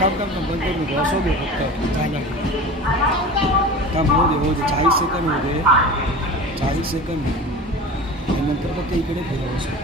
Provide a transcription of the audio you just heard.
थांब थांब थांब बंद करू नको असं घे फक्त झालं थांब होऊ दे 40 सेकंद होऊ दे 40 सेकंद आणि नंतर फक्त इकडे फिरव असं